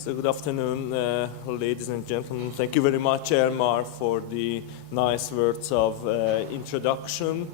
So good afternoon, ladies and gentlemen. Thank you very much, Elmar, for the nice words of introduction.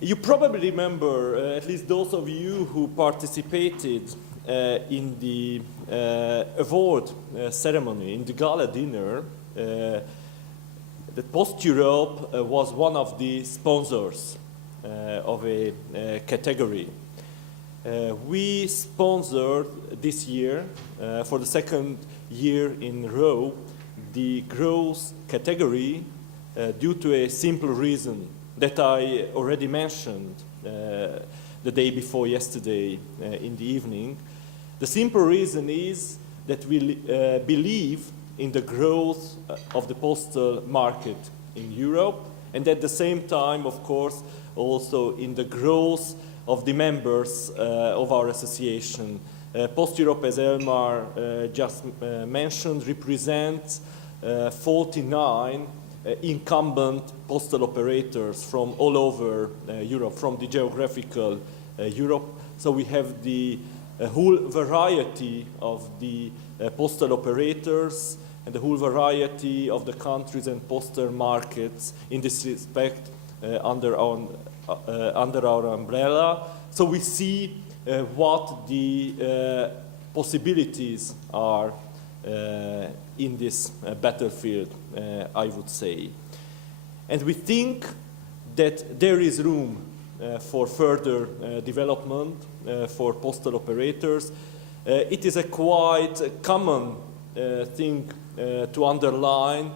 You probably remember, at least those of you who participated in the award ceremony, in the gala dinner, that Post Europe was one of the sponsors of a category. We sponsored this year, for the second year in a row, the growth category due to a simple reason that I already mentioned the day before yesterday in the evening. The simple reason is that we believe in the growth of the postal market in Europe, and at the same time, of course, also in the growth of the members of our association. Post Europe, as Elmar just mentioned, represents 49 incumbent postal operators from all over Europe, from the geographical Europe. So we have the whole variety of the postal operators and the whole variety of the countries and postal markets in this respect under our umbrella. So we see what the possibilities are in this battlefield, I would say. And we think that there is room for further development for postal operators. It is a quite common thing to underline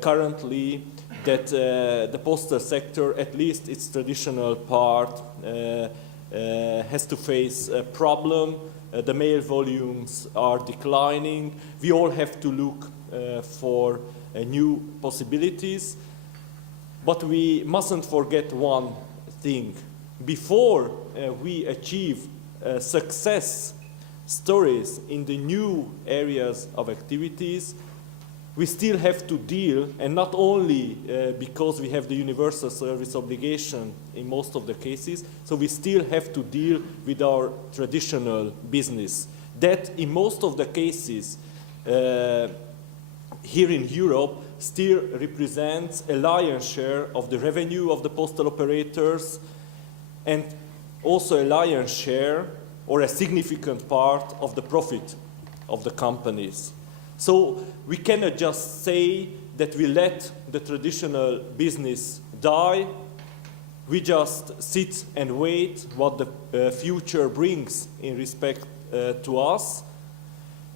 currently that the postal sector, at least its traditional part, has to face a problem. The mail volumes are declining. We all have to look for new possibilities. But we mustn't forget one thing. Before we achieve success stories in the new areas of activities, we still have to deal, and not only because we have the universal service obligation in most of the cases, so we still have to deal with our traditional business. That, in most of the cases here in Europe, still represents a lion's share of the revenue of the postal operators, and also a lion's share, or a significant part, of the profit of the companies. So we cannot just say that we let the traditional business die. We just sit and wait what the future brings in respect to us,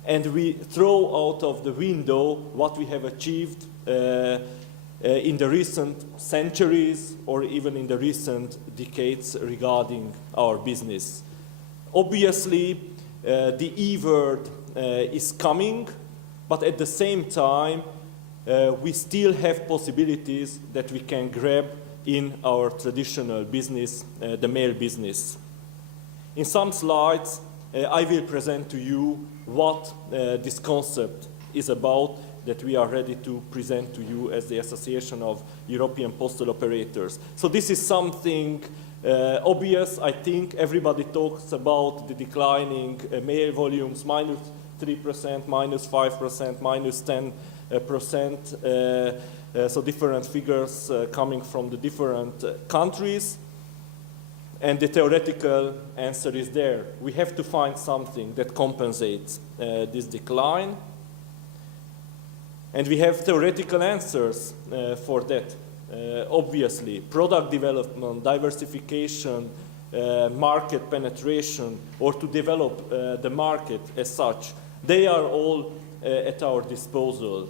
and we throw out of the window what we have achieved in the recent centuries or even in the recent decades regarding our business. Obviously, the E-word is coming, but at the same time, we still have possibilities that we can grab in our traditional business, the mail business. In some slides, I will present to you what this concept is about that we are ready to present to you as the Association of European Postal Operators. So this is something obvious. I think everybody talks about the declining mail volumes, minus 3%, minus 5%, minus 10%, so different figures coming from the different countries. And the theoretical answer is there. We have to find something that compensates this decline. And we have theoretical answers for that. Obviously, product development, diversification, market penetration, or to develop the market as such. They are all at our disposal.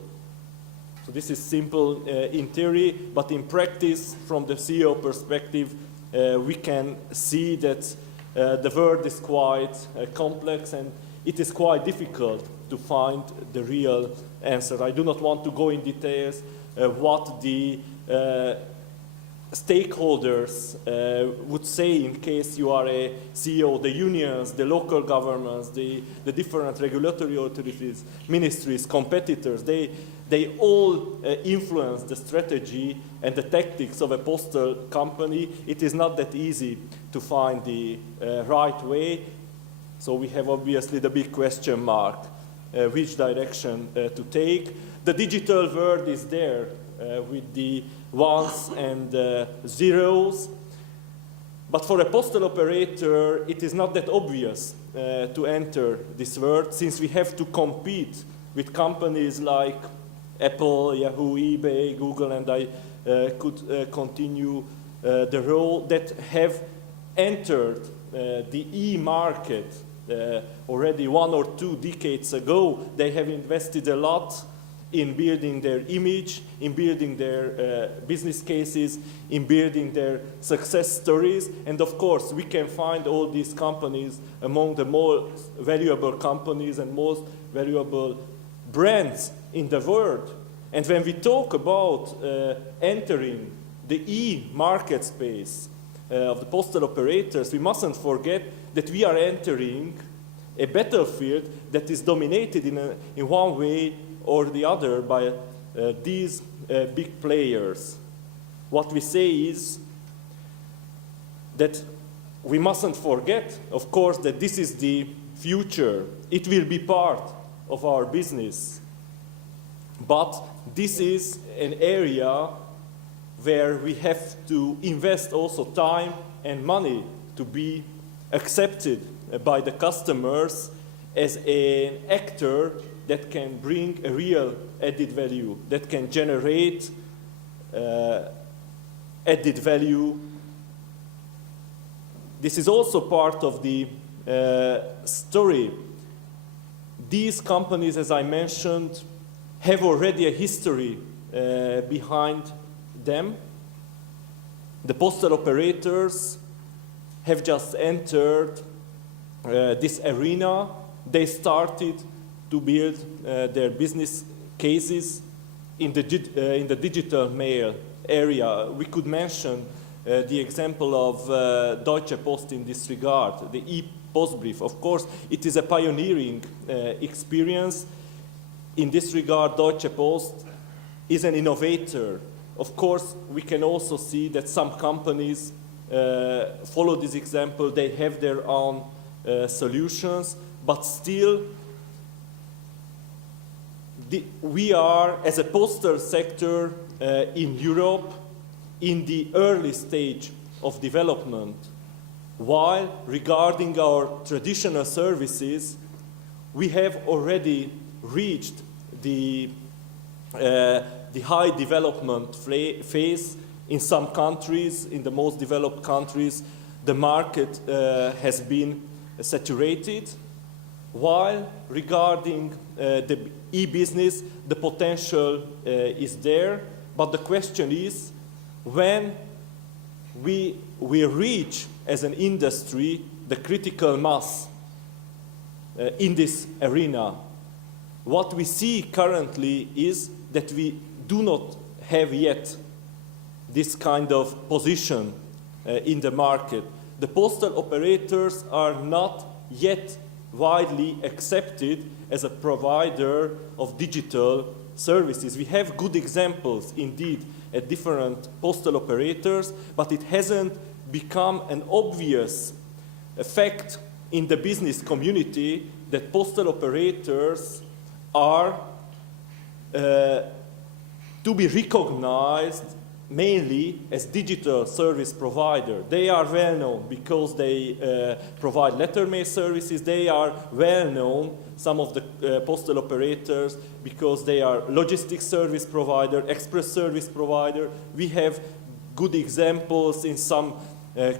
So this is simple in theory, but in practice, from the CEO perspective, we can see that the world is quite complex, and it is quite difficult to find the real answer. I do not want to go in details what the stakeholders would say in case you are a CEO, the unions, the local governments, the different regulatory authorities, ministries, competitors, they all influence the strategy and the tactics of a postal company. It is not that easy to find the right way. So we have obviously the big question mark, which direction to take. The digital world is there with the ones and zeros. But for a postal operator, it is not that obvious to enter this world, since we have to compete with companies like Apple, Yahoo, eBay, Google, and I could continue the role that have entered the e-market already 1 or 2 decades ago. They have invested a lot in building their image, in building their business cases, in building their success stories. And of course, we can find all these companies among the most valuable companies and most valuable brands in the world. And when we talk about entering the e-market space of the postal operators, we mustn't forget that we are entering a battlefield that is dominated in one way or the other by these big players. What we say is that we mustn't forget, of course, that this is the future. It will be part of our business. But this is an area where we have to invest also time and money to be accepted by the customers as an actor that can bring a real added value, that can generate added value. This is also part of the story. These companies, as I mentioned, have already a history behind them. The postal operators have just entered this arena. They started to build their business cases in the digital mail area. We could mention the example of Deutsche Post in this regard, the e-postbrief. Of course, it is a pioneering experience. In this regard, Deutsche Post is an innovator. Of course, we can also see that some companies follow this example. They have their own solutions, but still, we are, as a postal sector in Europe, in the early stage of development, while regarding our traditional services, we have already reached the high development phase. In some countries, in the most developed countries, the market has been saturated, while regarding the e-business, the potential is there. But the question is, when we reach, as an industry, the critical mass in this arena. What we see currently is that we do not have yet this kind of position in the market. The postal operators are not yet widely accepted as a provider of digital services. We have good examples, indeed, at different postal operators, but it hasn't become an obvious fact in the business community that postal operators are to be recognized mainly as digital service provider. They are well known because they provide letter mail services. They are well known, some of the postal operators, because they are logistics service provider, express service provider. We have good examples in some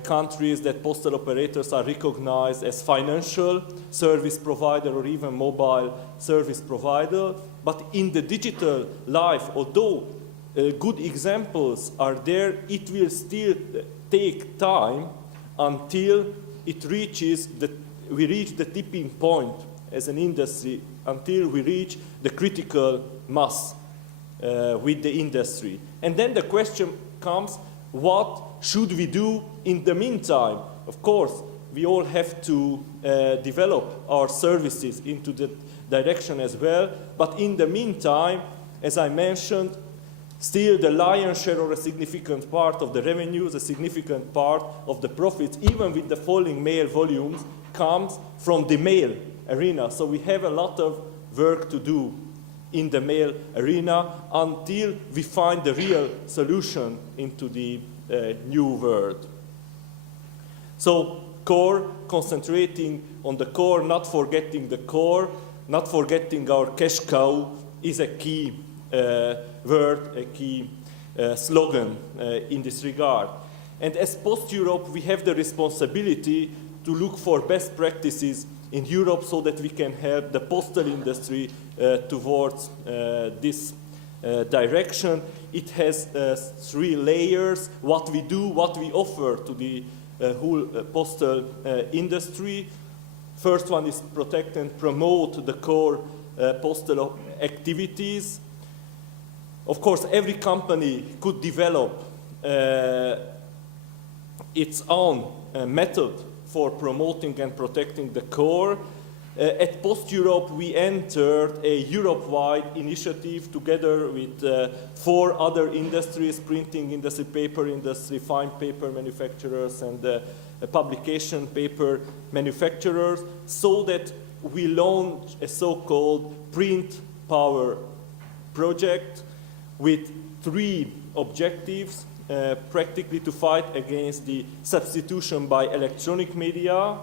countries that postal operators are recognized as financial service provider or even mobile service provider. But in the digital life, although good examples are there, it will still take time until we reach the tipping point as an industry, until we reach the critical mass with the industry. And then the question comes, what should we do in the meantime? Of course, we all have to develop our services into that direction as well, but in the meantime, as I mentioned, Still, the lion's share or a significant part of the revenues, a significant part of the profits, even with the falling mail volumes, comes from the mail arena. So we have a lot of work to do in the mail arena until we find the real solution into the new world. So core, concentrating on the core, not forgetting the core, not forgetting our cash cow is a key word, a key slogan in this regard. And as post-Europe, we have the responsibility to look for best practices in Europe so that we can help the postal industry towards this direction. It has 3 layers: what we do, what we offer to the whole postal industry. First one is protect and promote the core postal activities. Of course, every company could develop its own method for promoting and protecting the core. At Post-Europe, we entered a Europe-wide initiative together with 4 other industries: printing industry, paper industry, fine paper manufacturers, and publication paper manufacturers, so that we launched a so-called print power project with 3 objectives. Practically to fight against the substitution by electronic media,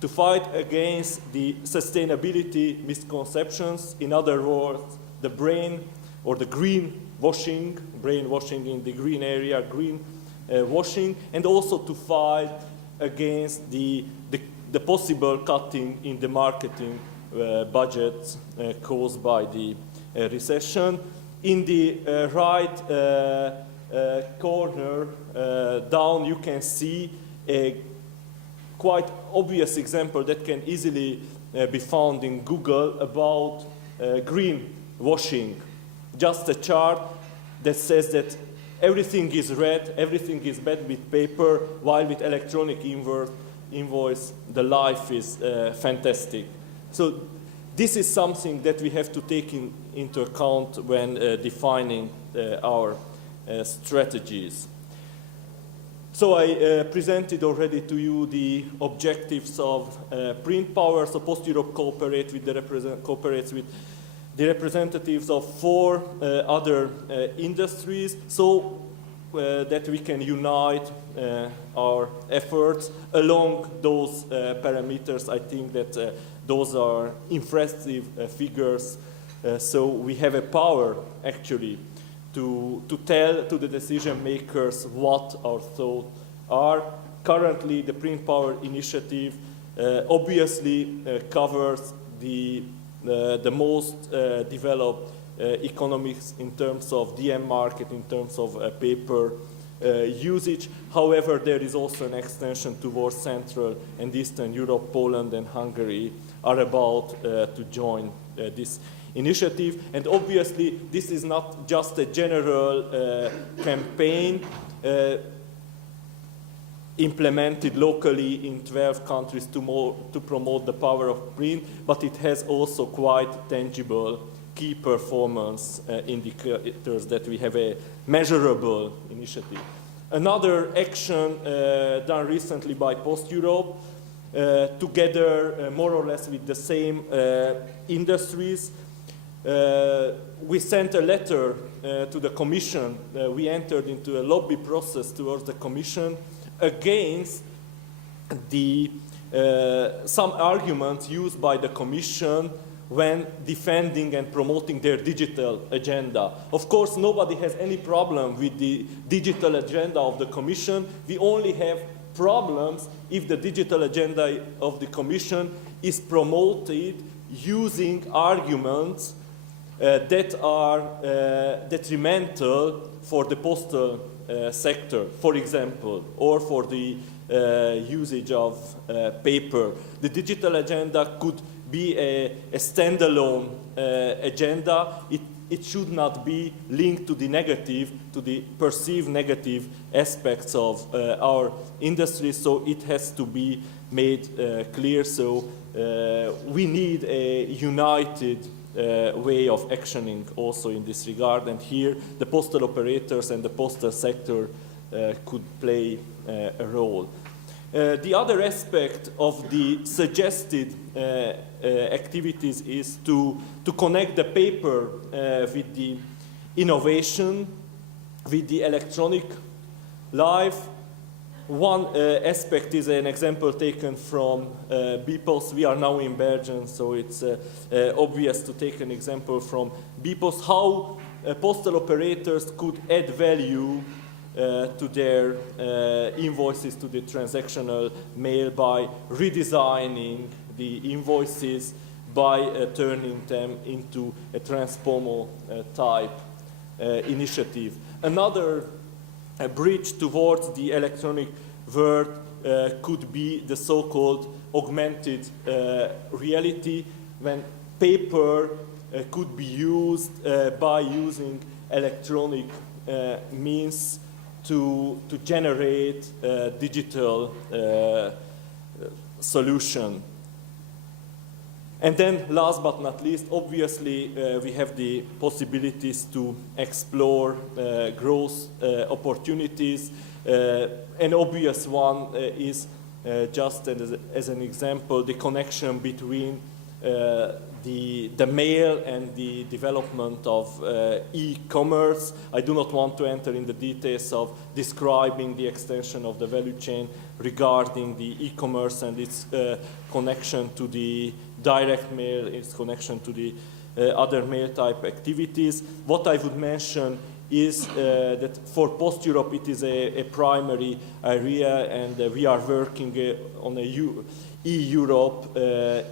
to fight against the sustainability misconceptions, in other words, the brain or the greenwashing, brainwashing in the green area, green washing, and also to fight against the possible cutting in the marketing budgets caused by the recession. In the right corner down, you can see a quite obvious example that can easily be found in Google about greenwashing. Just a chart that says that everything is red, everything is bad with paper, while with electronic invoice the life is fantastic. So this is something that we have to take into account when defining our strategies. So I presented already to you the objectives of print power. So Post-Europe cooperates with the representatives of 4 other industries, so that we can unite our efforts along those parameters. I think that those are impressive figures. So we have a power actually to tell to the decision makers what our thoughts are. Currently, the Print Power Initiative obviously covers the most developed economies in terms of DM market, in terms of paper usage. However, there is also an extension towards Central and Eastern Europe. Poland and Hungary are about to join this initiative. And obviously, this is not just a general campaign implemented locally in 12 countries to promote the power of print, but it has also quite tangible key performance indicators that we have a measurable initiative. Another action done recently by Post-Europe, together more or less with the same industries, we sent a letter to the Commission. We entered into a lobby process towards the Commission against some arguments used by the Commission when defending and promoting their digital agenda. Of course, nobody has any problem with the digital agenda of the Commission. We only have problems if the digital agenda of the Commission is promoted using arguments that are detrimental for the postal sector, for example, or for the usage of paper. The digital agenda could be a standalone agenda. It should not be linked to the negative, to the perceived negative aspects of our industry, so it has to be made clear. So we need a united way of actioning also in this regard, and here the postal operators and the postal sector could play a role. The other aspect of the suggested activities is to connect the paper with the innovation, with the electronic life. One aspect is an example taken from bpost. We are now in Belgium, so it's obvious to take an example from bpost, how postal operators could add value to their invoices, to the transactional mail, by redesigning the invoices, by turning them into a transpomo type initiative. Another bridge towards the electronic world could be the so-called augmented reality, when paper could be used by using electronic means to generate digital solution. And then, last but not least, obviously, we have the possibilities to explore growth opportunities. An obvious one is, just as an example, the connection between the mail and the development of e-commerce. I do not want to enter in the details of describing the extension of the value chain regarding the e-commerce and its connection to the direct mail, its connection to the other mail type activities. What I would mention is that for Post Europe it is a primary area, and we are working on a e-Europe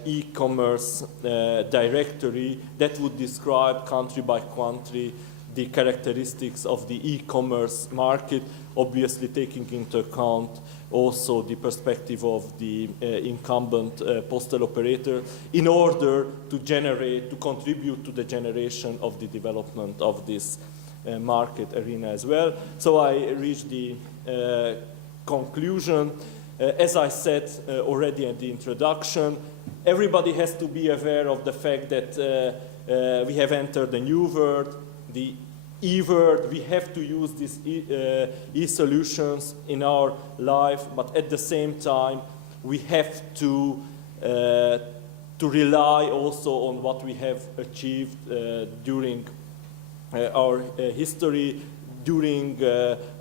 e-commerce directory that would describe country by country the characteristics of the e-commerce market, obviously taking into account also the perspective of the incumbent postal operator, in order to contribute to the generation of the development of this market arena as well. So I reached the conclusion. As I said already in the introduction, everybody has to be aware of the fact that we have entered a new world, the e-world. We have to use these e-solutions in our life, but at the same time, we have to rely also on what we have achieved during our history, during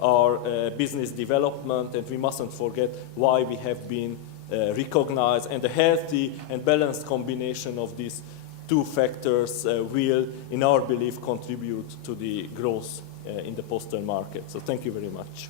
our business development, and we mustn't forget why we have been recognized, and a healthy and balanced combination of these two factors will, in our belief, contribute to the growth in the postal market. So thank you very much.